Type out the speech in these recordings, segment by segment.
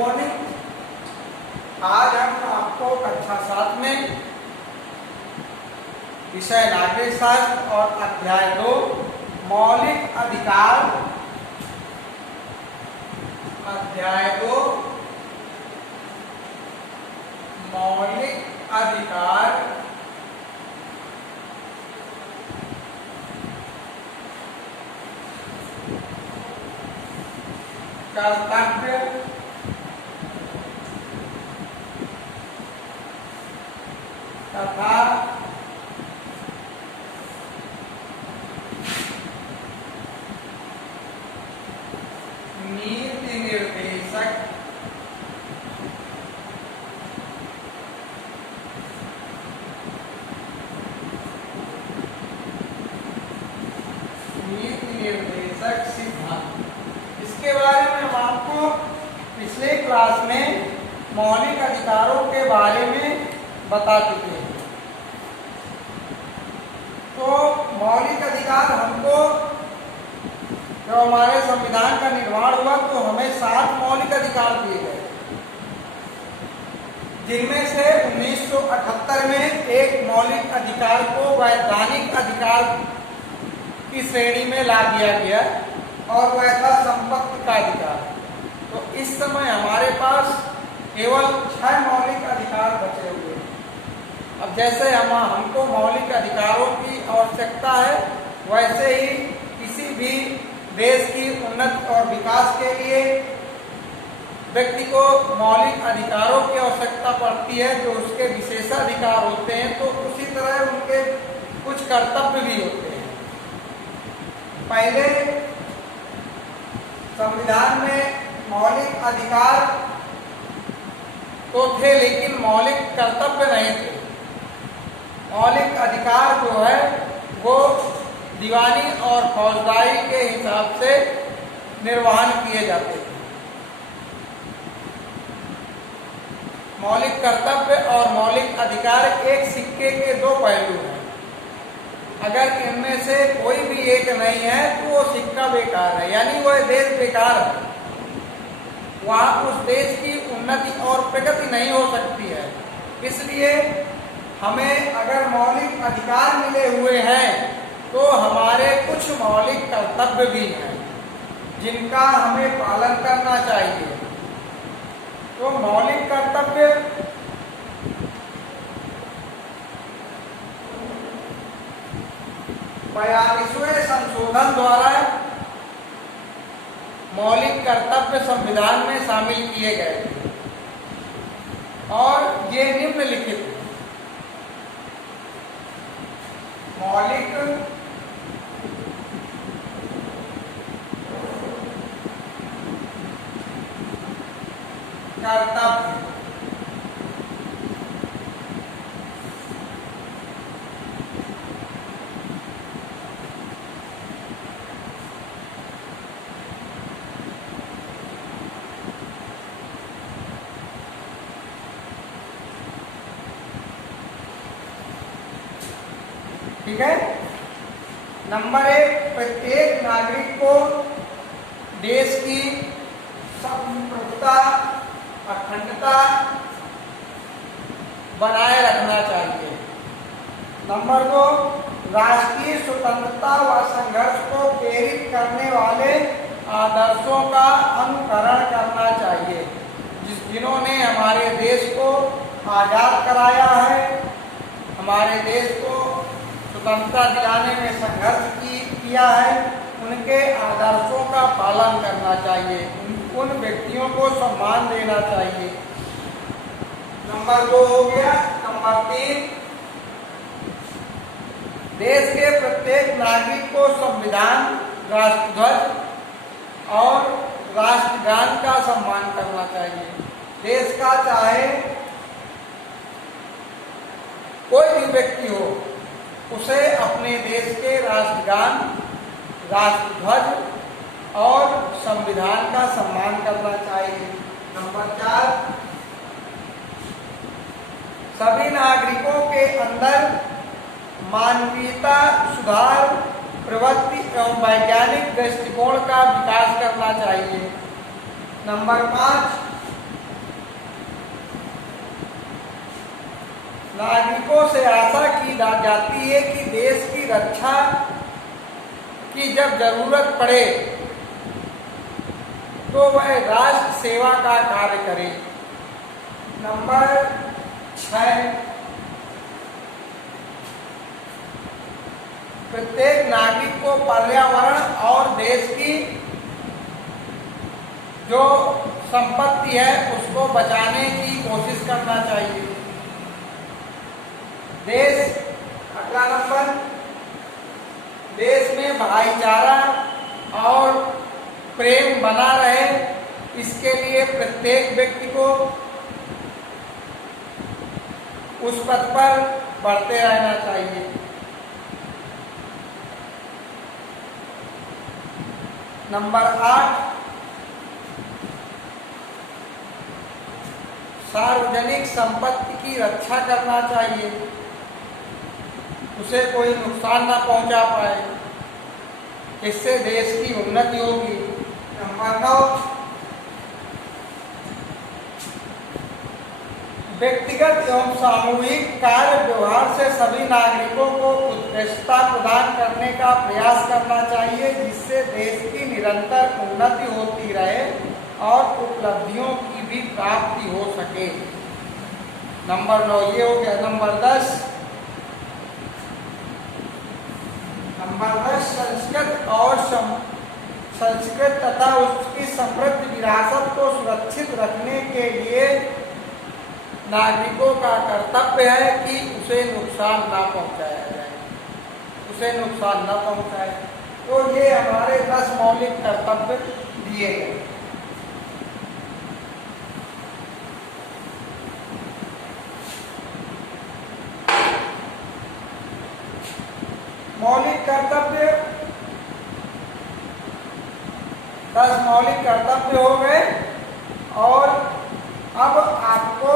Morning. आज हम आपको कक्षा 7 में विषय नागरिक शास्त्र और अध्याय 2 मौलिक अधिकार, अध्याय 2 मौलिक अधिकार कर्तव्य तथा नीति निर्देशक सिद्धांत। इसके बारे में हम आपको पिछले क्लास में मौलिक अधिकारों के बारे में बता चुके हैं। तो मौलिक अधिकार हमको, जब हमारे संविधान का निर्माण हुआ तो हमें 7 मौलिक अधिकार दिए गए, जिनमें से 1978 में एक मौलिक अधिकार को वैधानिक अधिकार की श्रेणी में ला दिया गया और वह था संपत्ति का अधिकार। तो इस समय हमारे पास केवल 6 मौलिक अधिकार बचे हुए हैं। अब जैसे हमको मौलिक अधिकारों की आवश्यकता है, वैसे ही किसी भी देश की उन्नति और विकास के लिए व्यक्ति को मौलिक अधिकारों की आवश्यकता पड़ती है, जो उसके विशेषाधिकार होते हैं। तो उसी तरह उनके कुछ कर्तव्य भी होते हैं। पहले संविधान में मौलिक अधिकार तो थे, लेकिन मौलिक कर्तव्य नहीं थे। मौलिक अधिकार जो है वो दीवानी और फौजदारी के हिसाब से निर्वहन किए जाते थे। मौलिक कर्तव्य और मौलिक अधिकार एक सिक्के के 2 पहलू हैं। अगर इनमें से कोई भी एक नहीं है तो वो सिक्का बेकार है, यानी वह देश बेकार है। वहाँ उस देश की उन्नति और प्रगति नहीं हो सकती है। इसलिए हमें अगर मौलिक अधिकार मिले हुए हैं तो हमारे कुछ मौलिक कर्तव्य भी हैं, जिनका हमें पालन करना चाहिए। तो मौलिक कर्तव्य बयालीसवें संशोधन द्वारा मौलिक कर्तव्य संविधान में शामिल किए गए थे और ये निम्नलिखित मौलिक कर्तव्य। ठीक है। नंबर 1, प्रत्येक नागरिक को देश की संप्रभुता, अखंडता बनाए रखना चाहिए। नंबर 2, राष्ट्रीय स्वतंत्रता व संघर्ष को प्रेरित करने वाले आदर्शों का अनुकरण करना चाहिए, जिन्होंने हमारे देश को आजाद कराया है, हमारे देश को स्वतंत्रता दिलाने में संघर्ष किया है। उनके आदर्शों का पालन करना चाहिए, उन व्यक्तियों को सम्मान देना चाहिए। नंबर 2 हो गया। नंबर 3, देश के प्रत्येक नागरिक को संविधान, राष्ट्रध्वज और राष्ट्रगान का सम्मान करना चाहिए। देश का चाहे कोई भी व्यक्ति हो, उसे अपने देश के राष्ट्रगान, राष्ट्रध्वज और संविधान का सम्मान करना चाहिए। नंबर 4, सभी नागरिकों के अंदर मानवीयता, सुधार, प्रवृत्ति एवं वैज्ञानिक दृष्टिकोण का विकास करना चाहिए। नंबर 5, नागरिकों से आशा की जाती है कि देश की रक्षा की जब जरूरत पड़े तो वह राष्ट्र सेवा का कार्य करे। नंबर 6, प्रत्येक नागरिक को पर्यावरण और देश की जो संपत्ति है उसको बचाने की कोशिश करना चाहिए। देश, अगला नंबर, देश में भाईचारा और प्रेम बना रहे इसके लिए प्रत्येक व्यक्ति को उस पथ पर बढ़ते रहना चाहिए। नंबर 8, सार्वजनिक संपत्ति की रक्षा करना चाहिए, उसे कोई नुकसान ना पहुंचा पाए, इससे देश की उन्नति होगी। नंबर 9, व्यक्तिगत एवं सामूहिक कार्य व्यवहार से सभी नागरिकों को उत्कृष्टता प्रदान करने का प्रयास करना चाहिए, जिससे देश की निरंतर उन्नति होती रहे और उपलब्धियों की भी प्राप्ति हो सके। नंबर 9 ये हो गया। नंबर 10, संस्कृत तथा उसकी समृद्ध विरासत को सुरक्षित रखने के लिए नागरिकों का कर्तव्य है कि उसे नुकसान ना पहुंचाया जाए, उसे नुकसान न पहुंचाए। तो ये हमारे 10 मौलिक कर्तव्य दिए गए। मौलिक कर्तव्य 10 मौलिक कर्तव्य हो गए। और अब आपको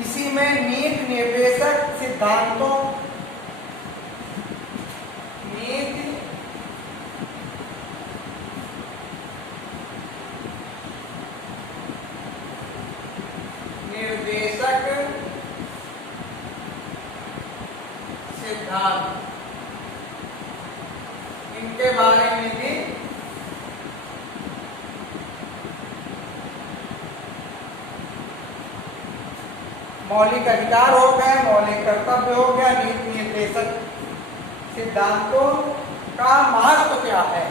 इसी में नीति निर्देशक सिद्धांतों, नीति निर्देशक सिद्धांत, इनके बारे में भी मौलिक अधिकार हो गए, मौलिक कर्तव्य हो गया, नीति निर्देशक सिद्धांतों का महत्व क्या है,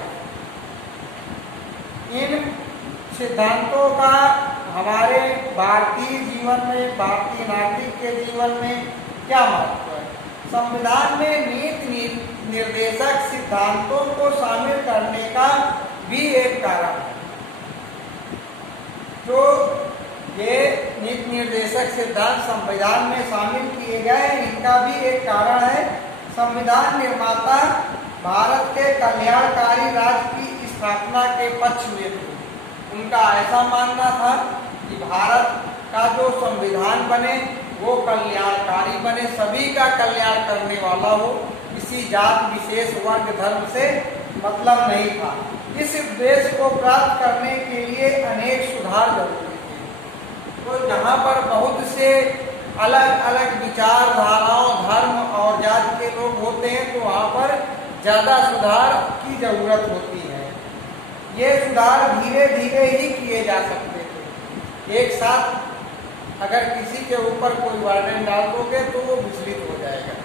इन सिद्धांतों का हमारे भारतीय जीवन में, भारतीय नागरिक के जीवन में क्या महत्व है। संविधान में नीति निर्देशक सिद्धांतों को शामिल करने का भी एक कारण है। जो ये नीति निर्देशक सिद्धांत संविधान में शामिल किए गए, इनका भी एक कारण है। संविधान निर्माता भारत के कल्याणकारी राज्य की स्थापना के पक्ष में थे। उनका ऐसा मानना था कि भारत का जो संविधान बने वो कल्याणकारी बने, सभी का कल्याण करने वाला हो, किसी जात विशेष वर्ग धर्म से मतलब नहीं था। इस उद्देश्य को प्राप्त करने के लिए अनेक सुधार जरूरी थे। तो जहाँ पर बहुत से अलग अलग विचारधाराओं, धर्म और जाति के लोग होते हैं तो वहाँ पर ज़्यादा सुधार की जरूरत होती है। ये सुधार धीरे धीरे ही किए जा सकते थे। एक साथ अगर किसी के ऊपर कोई वर्डन डाल दोगे तो वो विचलित हो जाएगा।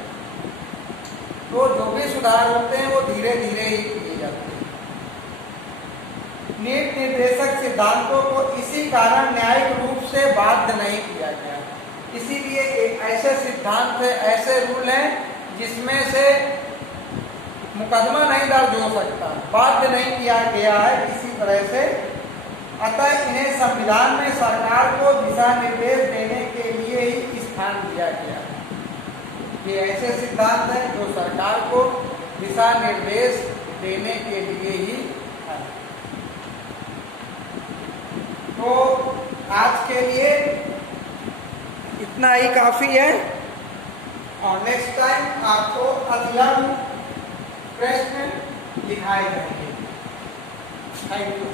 तो जो भी सुधार होते हैं वो धीरे धीरे ही किए जाते हैं। नीति निर्देशक सिद्धांतों को इसी कारण न्यायिक रूप से बाध्य नहीं किया गया। इसीलिए एक ऐसे सिद्धांत है, ऐसे रूल हैं जिसमें से मुकदमा नहीं दर्ज हो सकता, बाध्य नहीं किया गया है किसी तरह से। अतः इन्हें संविधान में सरकार को दिशा निर्देश देने के लिए ही स्थान दिया गया है। ये ऐसे सिद्धांत हैं जो सरकार को दिशा निर्देश देने के लिए ही है। तो आज के लिए इतना ही काफी है और नेक्स्ट टाइम आपको अगला प्रश्न लिखाए जाएंगे। Thank you.